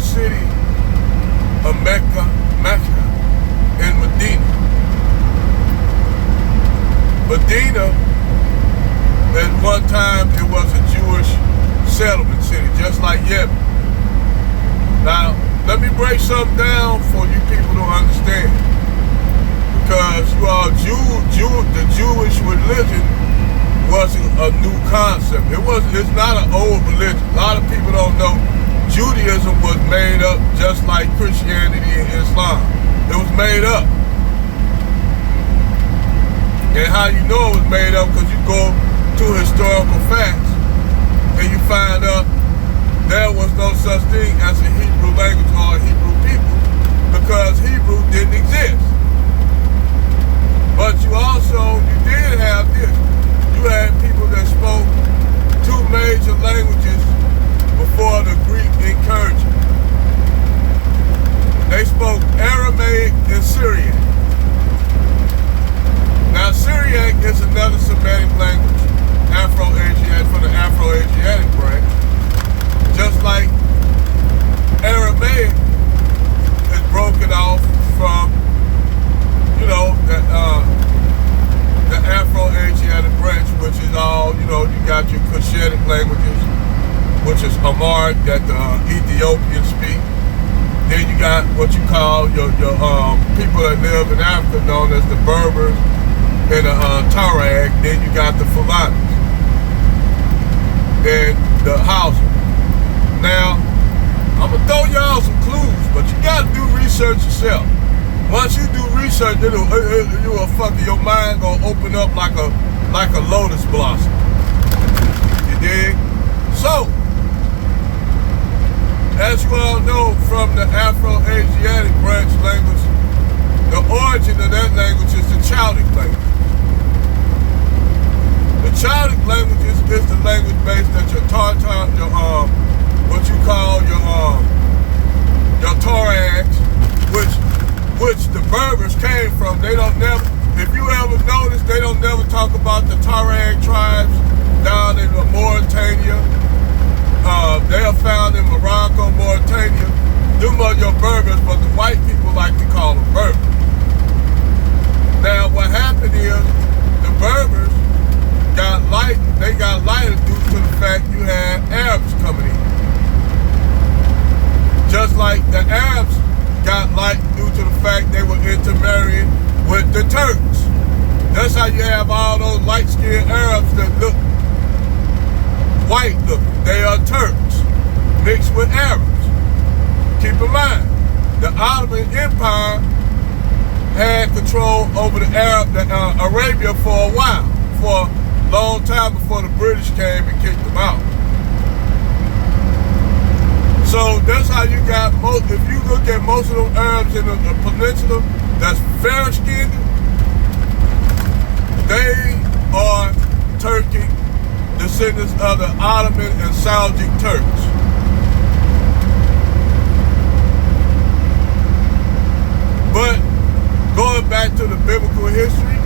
the city of Mecca and Medina. Medina, at one time, it was a Jewish settlement city, just like Yemen. Now, let me break something down for you people to understand. Because the Jewish religion wasn't a new concept. It's not an old religion. A lot of people don't know Judaism was made up just like Christianity and Islam. It was made up. And how you know it was made up? Because you go to historical facts and you find out there was no such thing as a Hebrew language or a Hebrew people, because Hebrew didn't exist. But you did have this. You had people that spoke two major languages before the Greek incursion. They spoke Aramaic and Syriac. Now, Syriac is another Semitic language, Afro-Asiatic, for the Afro-Asiatic branch. Just like Aramaic is broken off from, the Afro-Asiatic branch, which is all, you got your Cushitic languages, which is Amharic that the Ethiopians speak. Then you got what you call your people that live in Africa known as the Berbers and the Tuareg. Then you got the Fulanis and the Hausa. Now, I'm going to throw y'all some clues, but you got to do research yourself. Once you do research, your mind going to open up like a lotus blossom. You dig? So, as you all know from the Afro-Asiatic branch language, the origin of that language is the Chaldicc language. The Chaldicc language is the language based that your Tartar, what you call your Tuaregs, which the Berbers came from. If you ever notice, they don't never talk about the Tuareg tribes down in Mauritania. They are found in Morocco, Mauritania. Them are your Berbers, but the white people like to call them Berbers. Now, what happened is the Berbers got lighter due to the fact you had Arabs coming in. Just like the Arabs got light due to the fact they were intermarrying with the Turks. That's how you have all those light-skinned Arabs that look white looking. They are Turks mixed with Arabs. Keep in mind, the Ottoman Empire had control over Arabia for a while, for a long time before the British came and kicked them out. So that's how you got if you look at most of them Arabs in the peninsula that's fair skinned, they are Turkic descendants of the Ottoman and Seljuk Turks. But going back to the biblical history,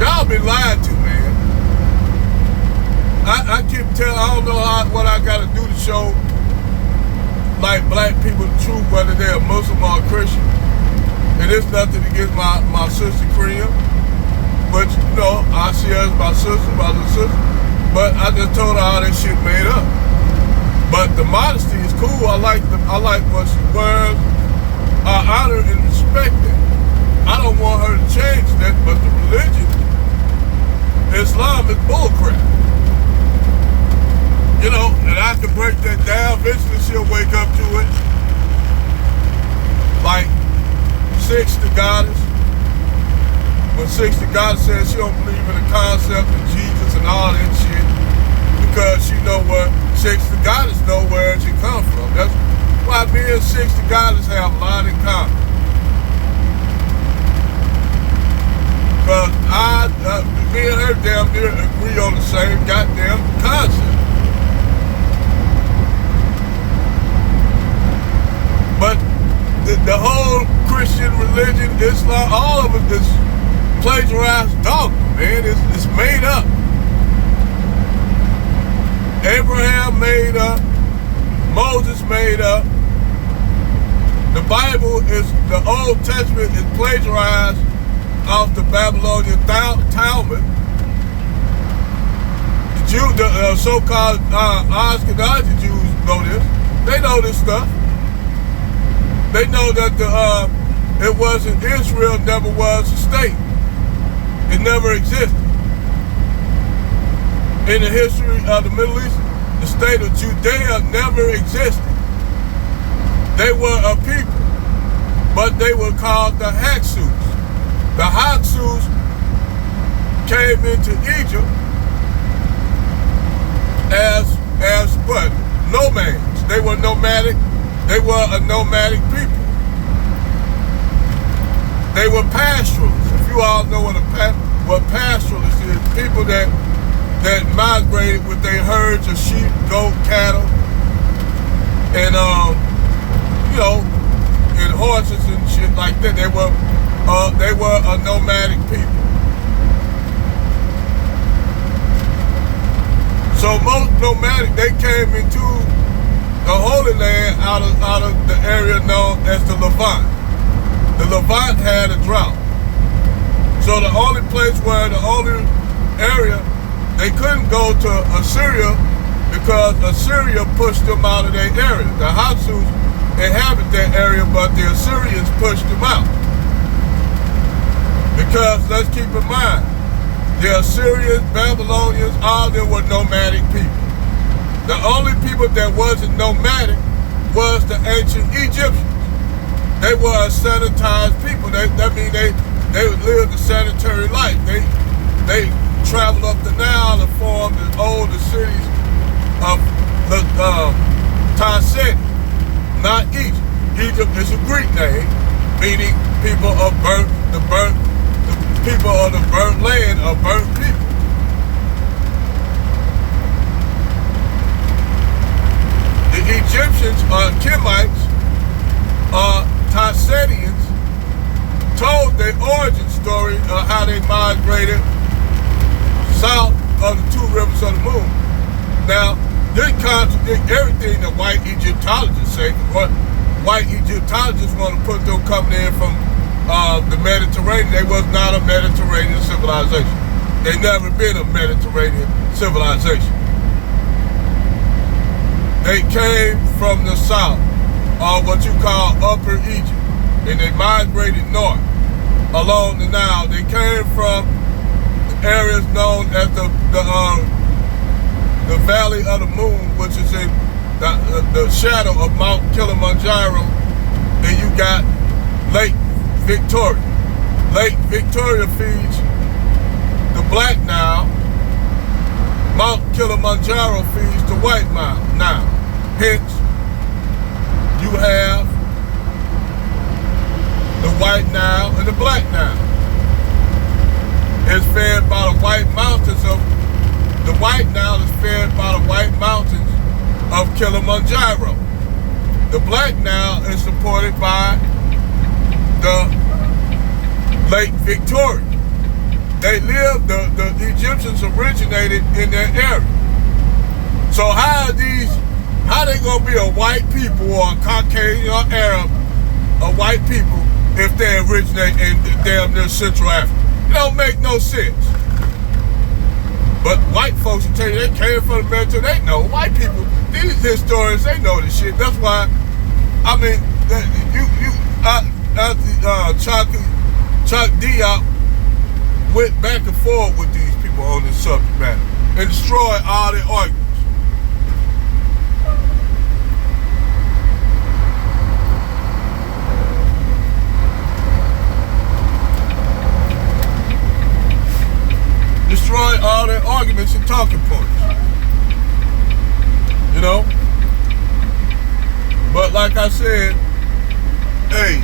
y'all been lied to, man. I keep telling, I don't know what I gotta do to show like black people the truth, whether they're Muslim or Christian. And it's nothing against my sister Korea, but I see her as my sister, my little sister. But I just told her all that shit made up. But the modesty is cool. I like what she wears. I honor and respect it. I don't want her to change that, but the religion, Islam, is bullcrap. And I can break that down. Eventually she'll wake up to it. Like Six the Goddess. When Six the Goddess says she don't believe in the concept of Jesus and all that shit, because she know where Six the Goddess know where she come from. That's why me and Six the Goddess have a lot in common. Because me and her damn near agree on the same goddamn concept. But the whole Christian religion, Islam, all of it is plagiarized dogma, man. It's made up. Abraham made up Moses made up. The Bible the Old Testament is plagiarized off the Babylonian Talmud. The so-called Ashkenazi Jews know this. They know this stuff. They know that it wasn't Israel, never was a state. It never existed. In the history of the Middle East, the state of Judea never existed. They were a people, but they were called the Hyksos. The Hyksos came into Egypt as what? Nomads. They were nomadic. They were a nomadic people. They were pastoralists. If you all know what pastoralists is, people that migrated with their herds of sheep, goat, cattle, and and horses and shit like that. They were a nomadic people. So most nomadic, they came into the Holy Land out of the area known as the Levant. The Levant had a drought. So the only area they couldn't go to Assyria because Assyria pushed them out of their area. The Hyksos inhabit that area, but the Assyrians pushed them out. Because let's keep in mind, the Assyrians, Babylonians, all of them were nomadic people. The only people that wasn't nomadic was the ancient Egyptians. They were a sanitized people. That means they lived a sanitary life. They traveled up the Nile and formed the oldest cities of the Tarseti, not Egypt. Egypt is a Greek name, meaning people of the people of the burnt land or burnt people. The Egyptians or Kemites or Tarsetians told their origin story of how they migrated south of the two rivers of the moon. Now, this contradicts everything that white Egyptologists say. What white Egyptologists want to put them coming in from the Mediterranean. They was not a Mediterranean civilization. They never been a Mediterranean civilization. They came from the south, or what you call Upper Egypt, and they migrated north along the Nile. They came from areas known as the Valley of the Moon, which is in the shadow of Mount Kilimanjaro, and you got Lake Victoria. Lake Victoria feeds the Black Nile. Mount Kilimanjaro feeds the White Nile. Hence, you have the White Nile and the Black Nile. It's fed by the White Mountains of the White Nile is fed by the White Mountains of Kilimanjaro. The Black Nile is supported by the Lake Victoria. They lived, the Egyptians originated in that area. So how they gonna be a white people or a Caucasian or Arab, a white people, if they originate in damn near Central Africa? It don't make no sense. But white folks will tell you they came from the Mediterranean. They know. White people, these historians, they know this shit. That's why, I mean, Chuck Diop went back and forth with these people on this subject matter and destroyed all their arguments. Destroyed all their arguments and talking points. You know? But like I said, hey,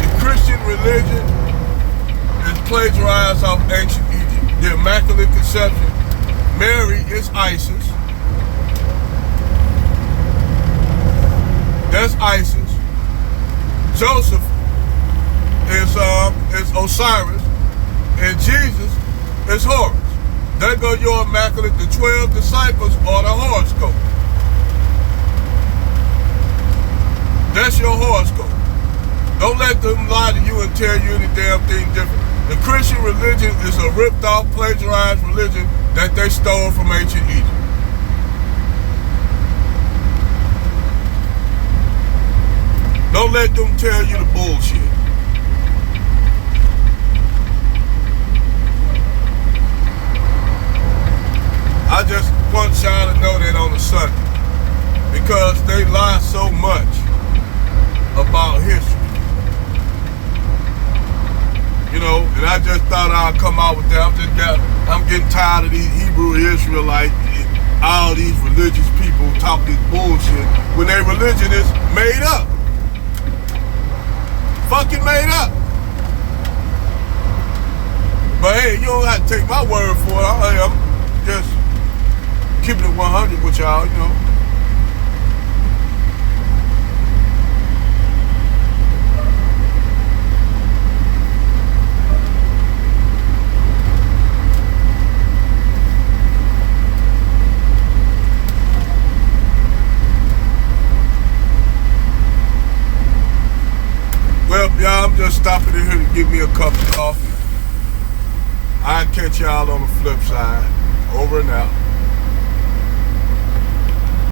the Christian religion is plagiarized off ancient Egypt. The Immaculate Conception, Mary is Isis. That's Isis. Joseph is Osiris. And Jesus is Horus. There go your Immaculate, the 12 disciples or the horoscope. Don't let them lie to you and tell you any damn thing different. The Christian religion is a ripped off, plagiarized religion that they stole from ancient Egypt. Don't let them tell you the bullshit. I just want y'all to know that on a Sunday, because they lie so much about history. You know, and I just thought I'd come out with that. I'm getting tired of these Hebrew Israelites, all these religious people talk this bullshit when their religion is made up. Fucking made up. But hey, you don't have to take my word for it. I'm just keeping it 100 with y'all, you know. Well, y'all, I'm just stopping in here to get me a cup of coffee. I'll catch y'all on the flip side. Over and out.